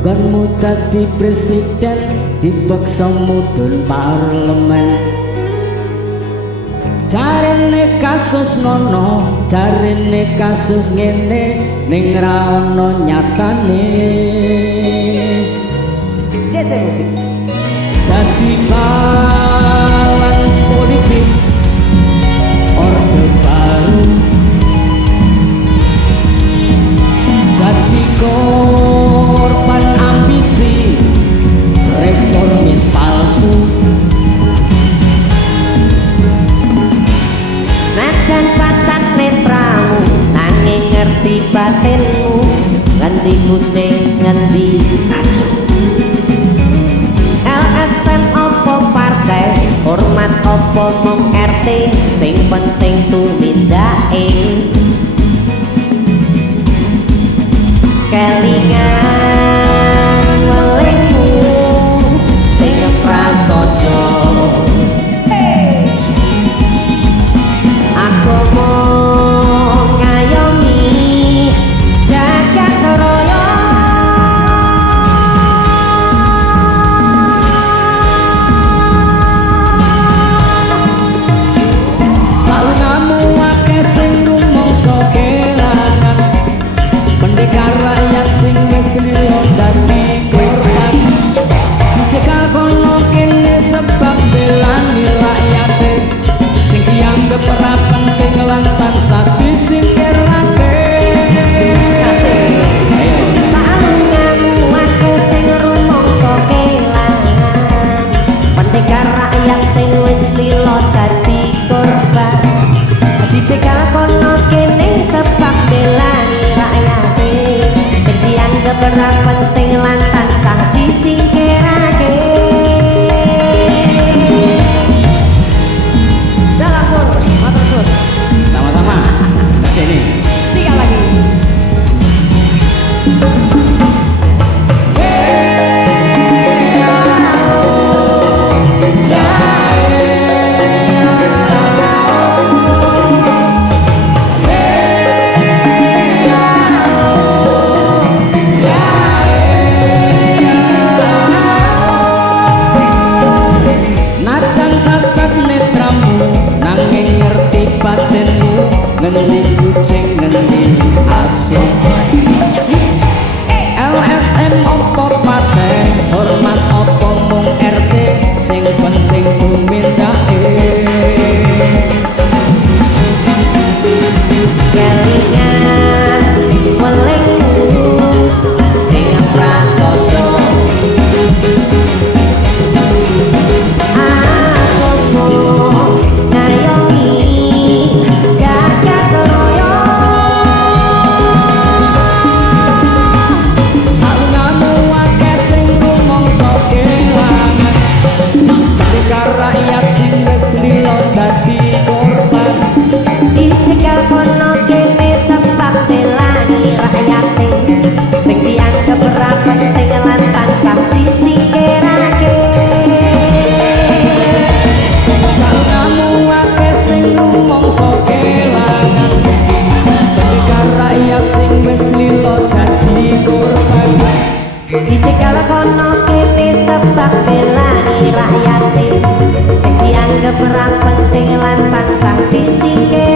Konmu dadi presiden dipaksa mudhun parlemen. Jarene kasus ngono, jarene kasus ngene, ning ra ono nyatane. Desa musik dadi balance politik orde baru, dadi korban ambisi reformis palsu. Senajan pacat netramu nanging ngerti batinmu, ngendi kucing ngendi asu. LSM opo partai, ormas opo mung RT, sing penting tumindake. Kelingan welingmu sing prasaja. Aku mau ngayomi jagat raya. Salgamu akeh sing rumangsa kelangan, pendekar rakyat sing wis lilo dadi korban. Dicekal kono kene sebab belani rakyate, sing dianggep ora penting lan tansah disingkirake. Salunganmu akeh sing rumangsa kelangan, pendekar rakyat sing wis lilo dadi korban. Dicekal kono kene sebab belani rakyate, sing dianggep ora penting lan tansah disingkirake. Sama-sama. Oke nih. Tiga lagi. Najan cacat netramu nanging ngerti batinmu, ngendi kucing ngendi asu. LSM opo partai, ormas opo mung RT, sing penting tumindake. Kelingan welingmu sing prasaja. Aku mau ngayomi jagat raya. Salgamu akeh sing rumangsa kelangan, pendekar rakyat sing wis lilo dadi korban. Dicekal kono kene sebab belani rakyate, sing dianggep ora penting lan tansah disingkirake. Salgamu akeh sing rumangsa kelangan, pendekar rakyat sing wis lilo dadi korban. Dicekal kono kene sebab belani rakyate, sing dianggep ora penting lan tansah disingkirake.